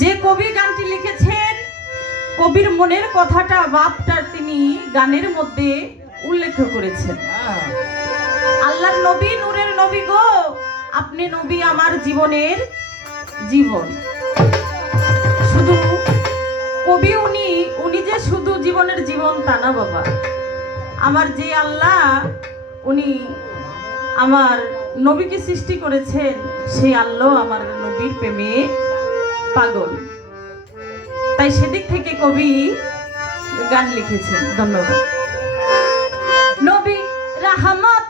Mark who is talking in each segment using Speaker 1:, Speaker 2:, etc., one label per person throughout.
Speaker 1: যে কবি গানটি লিখেছেন, কবির মনের কথাটা, বাপটা তিনি গানের মধ্যে উল্লেখ করেছেন। আল্লাহর নবী নূরের নবী গো, আপনি নবী আমার জীবনের জীবন। শুধু কবি উনি উনি যে শুধু জীবনের জীবন তা না বাবা। আমার যে আল্লাহ, উনি আমার নবীকে সৃষ্টি করেছেন, সেই আল্লাহ আমার নবীর প্রেমে পাগল। তাই সেদিক থেকে কবি গান লিখেছেন। ধন্যবাদ। নবী রাহমত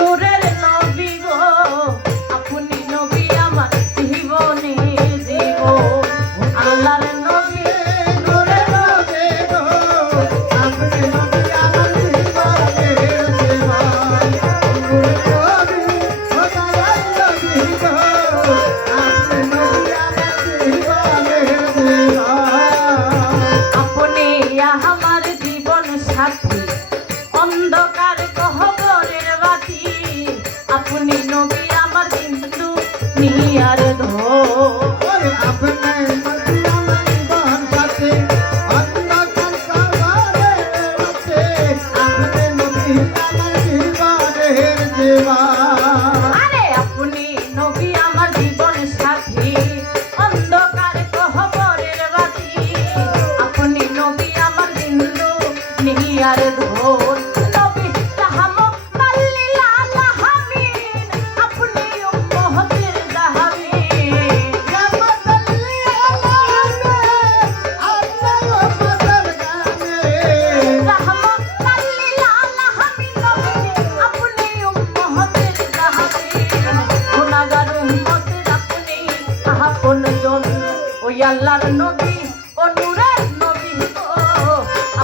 Speaker 1: নূরের নিয়ার ধো আরে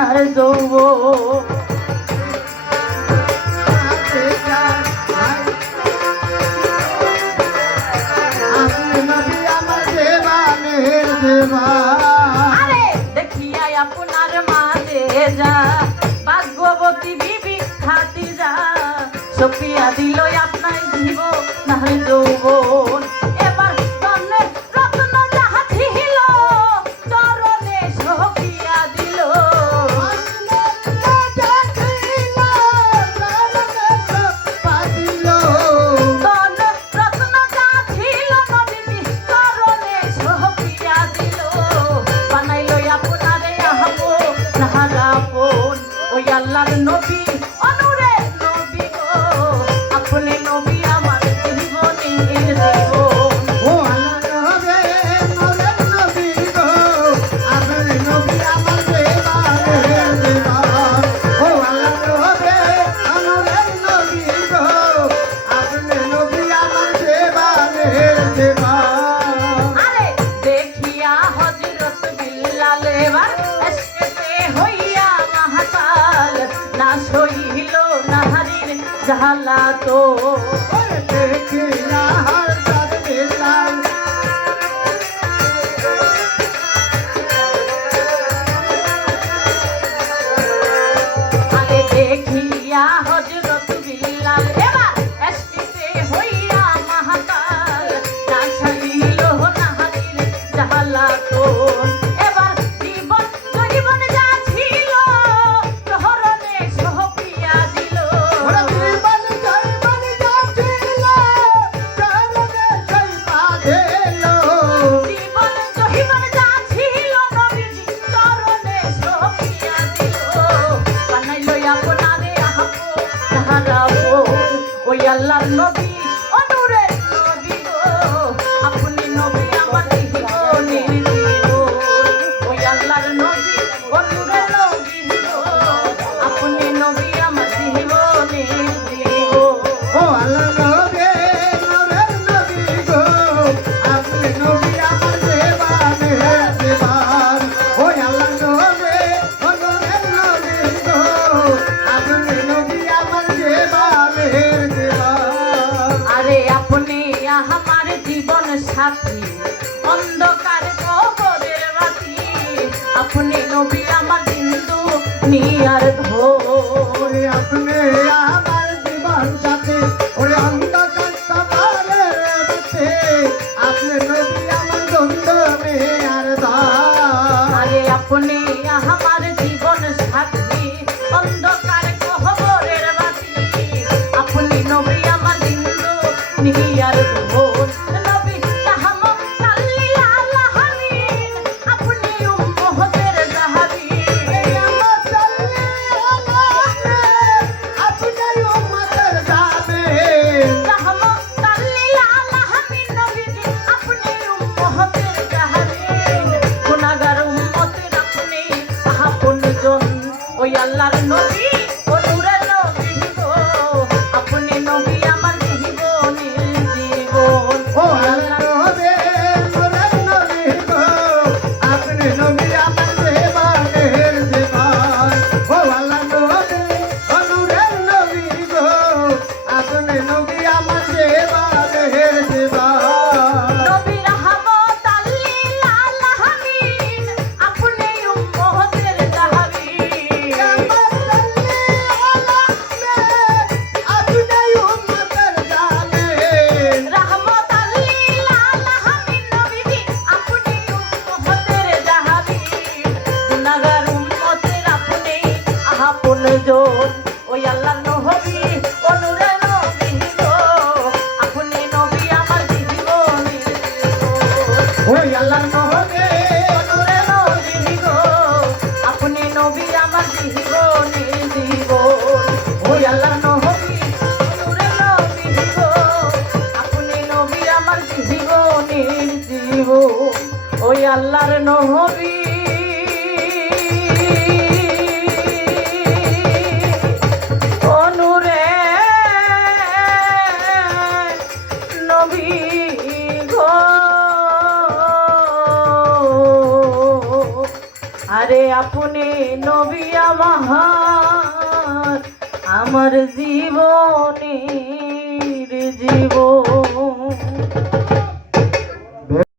Speaker 1: জীবনার যৌব। আপনার যা ভাগ্যবতী বিবি খাদিজা সফিয়া দিল আপনার জীবনার যৌবন। তো voy a la. সাথী, অন্ধকার কবরের বাতি। আপনি নবী, আমার বিন্দু নিয়ার
Speaker 2: ধোর আপনি আমার জীবন সাথে, ওরে অন্ধকার কবরের বাতি। আপনি নবী
Speaker 1: আল্লাহর নহবী আরে আপনি নবী আমার আমার জীবনের জীবন।